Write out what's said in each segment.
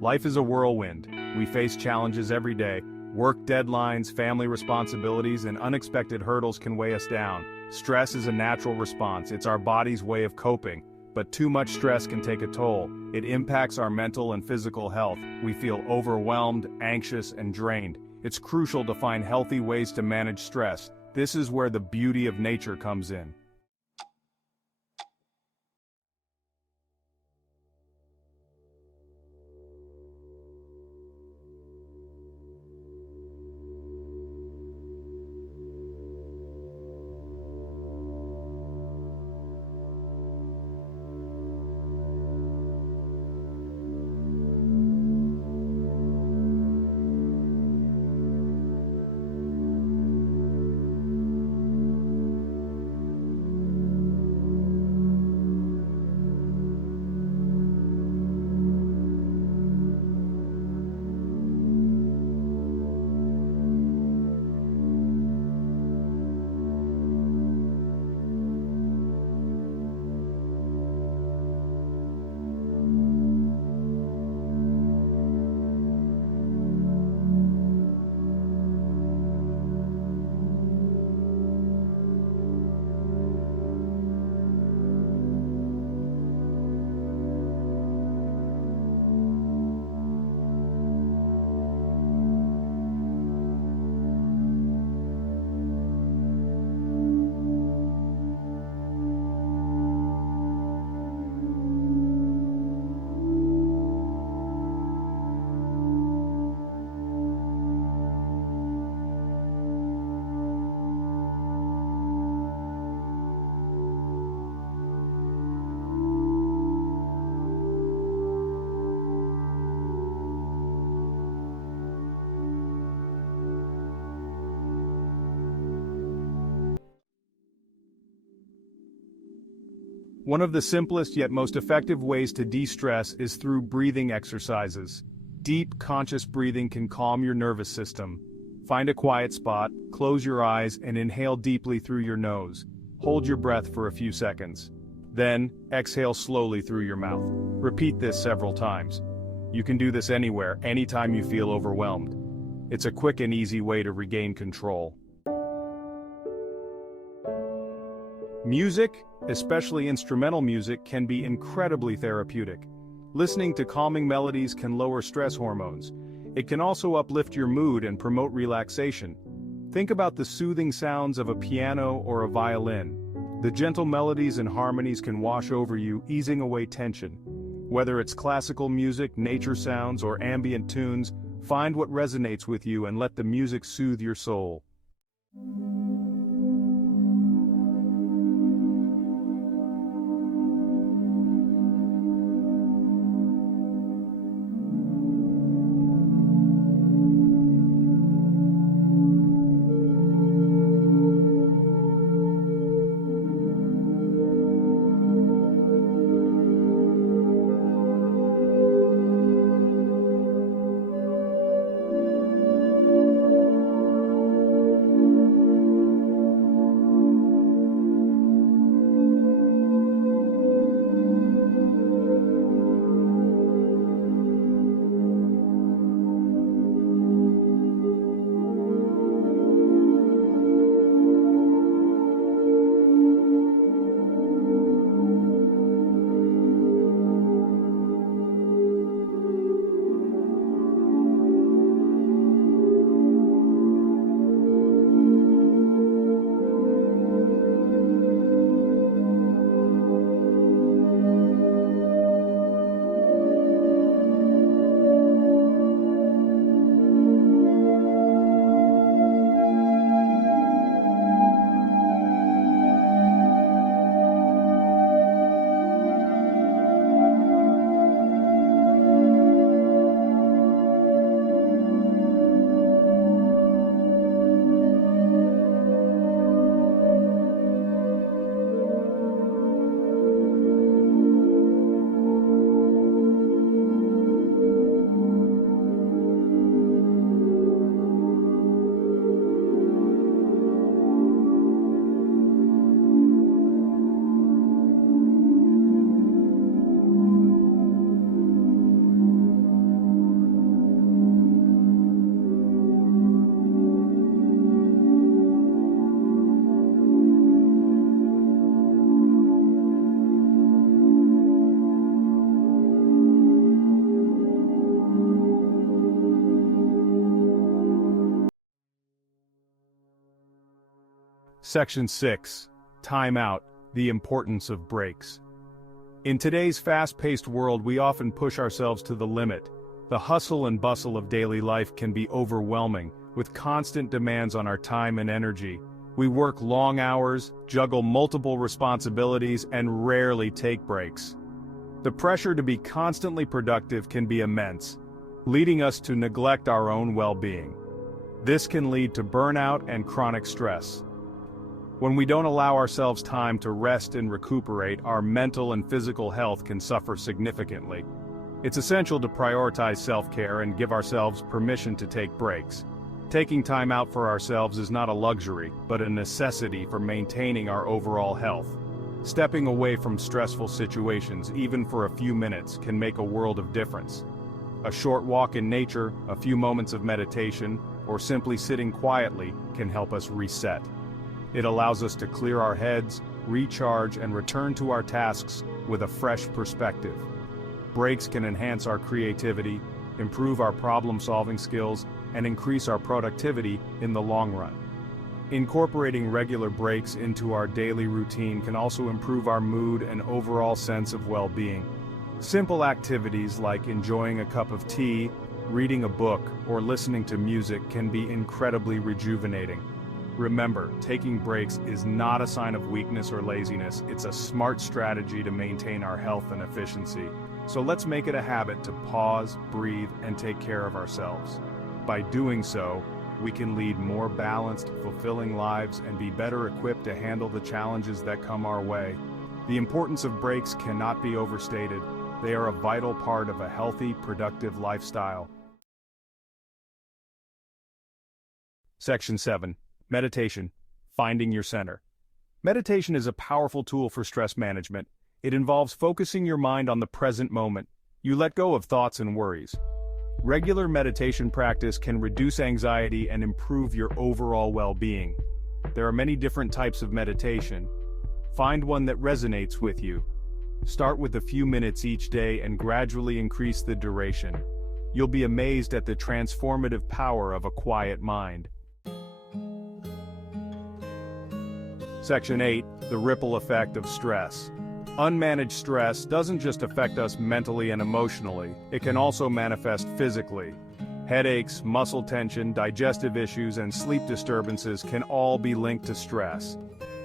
Life is a whirlwind. We face challenges every day. Work deadlines, family responsibilities, and unexpected hurdles can weigh us down. Stress is a natural response. It's our body's way of coping. But too much stress can take a toll. It impacts our mental and physical health. We feel overwhelmed, anxious, and drained. It's crucial to find healthy ways to manage stress. This is where the beauty of nature comes in. One of the simplest yet most effective ways to de-stress is through breathing exercises. Deep, conscious breathing can calm your nervous system. Find a quiet spot, close your eyes, and inhale deeply through your nose. Hold your breath for a few seconds. Then, exhale slowly through your mouth. Repeat this several times. You can do this anywhere, anytime you feel overwhelmed. It's a quick and easy way to regain control. Music, especially instrumental music, can be incredibly therapeutic. Listening to calming melodies can lower stress hormones. It can also uplift your mood and promote relaxation. Think about the soothing sounds of a piano or a violin. The gentle melodies and harmonies can wash over you, easing away tension. Whether it's classical music, nature sounds, or ambient tunes, find what resonates with you and let the music soothe your soul. Section 6. Time out, the importance of breaks. In today's fast-paced world, we often push ourselves to the limit. The hustle and bustle of daily life can be overwhelming, with constant demands on our time and energy. We work long hours, juggle multiple responsibilities, and rarely take breaks. The pressure to be constantly productive can be immense, leading us to neglect our own well-being. This can lead to burnout and chronic stress. When we don't allow ourselves time to rest and recuperate, our mental and physical health can suffer significantly. It's essential to prioritize self-care and give ourselves permission to take breaks. Taking time out for ourselves is not a luxury, but a necessity for maintaining our overall health. Stepping away from stressful situations, even for a few minutes, can make a world of difference. A short walk in nature, a few moments of meditation, or simply sitting quietly can help us reset. It allows us to clear our heads, recharge, and return to our tasks with a fresh perspective. Breaks can enhance our creativity, improve our problem-solving skills, and increase our productivity in the long run. Incorporating regular breaks into our daily routine can also improve our mood and overall sense of well-being. Simple activities like enjoying a cup of tea, reading a book, or listening to music can be incredibly rejuvenating. Remember, taking breaks is not a sign of weakness or laziness. It's a smart strategy to maintain our health and efficiency. So let's make it a habit to pause, breathe, and take care of ourselves. By doing so, we can lead more balanced, fulfilling lives and be better equipped to handle the challenges that come our way. The importance of breaks cannot be overstated. They are a vital part of a healthy, productive lifestyle. Section 7. Meditation. Finding your center. Meditation is a powerful tool for stress management. It involves focusing your mind on the present moment. You let go of thoughts and worries. Regular meditation practice can reduce anxiety and improve your overall well-being. There are many different types of meditation. Find one that resonates with you. Start with a few minutes each day and gradually increase the duration. You'll be amazed at the transformative power of a quiet mind. Section 8. The ripple effect of stress. Unmanaged stress doesn't just affect us mentally and emotionally, it can also manifest physically. Headaches, muscle tension, digestive issues, and sleep disturbances can all be linked to stress.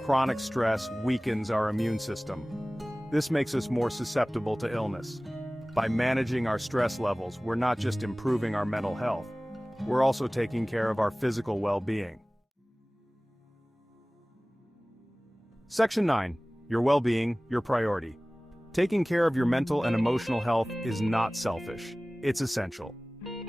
Chronic stress weakens our immune system. This makes us more susceptible to illness. By managing our stress levels, we're not just improving our mental health, we're also taking care of our physical well-being. Section 9. Your well-being, your priority. Taking care of your mental and emotional health is not selfish. It's essential.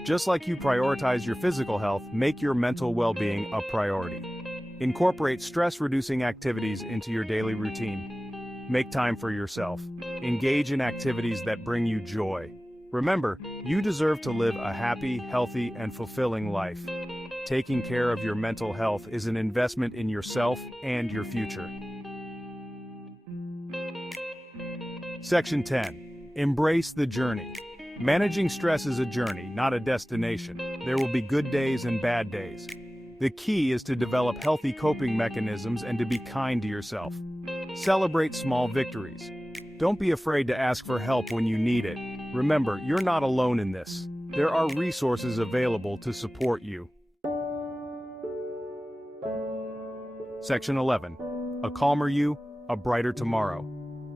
Just like you prioritize your physical health, make your mental well-being a priority. Incorporate stress-reducing activities into your daily routine. Make time for yourself. Engage in activities that bring you joy. Remember, you deserve to live a happy, healthy, and fulfilling life. Taking care of your mental health is an investment in yourself and your future. Section 10. Embrace the journey. Managing stress is a journey, not a destination. There will be good days and bad days. The key is to develop healthy coping mechanisms and to be kind to yourself. Celebrate small victories. Don't be afraid to ask for help when you need it. Remember, you're not alone in this. There are resources available to support you. Section 11. A calmer you, a brighter tomorrow.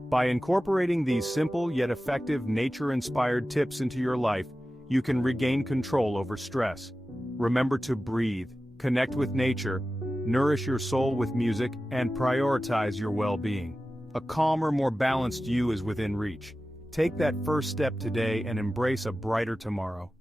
By incorporating these simple yet effective nature-inspired tips into your life, you can regain control over stress. Remember to breathe, connect with nature, nourish your soul with music, and prioritize your well-being. A calmer, more balanced you is within reach. Take that first step today and embrace a brighter tomorrow.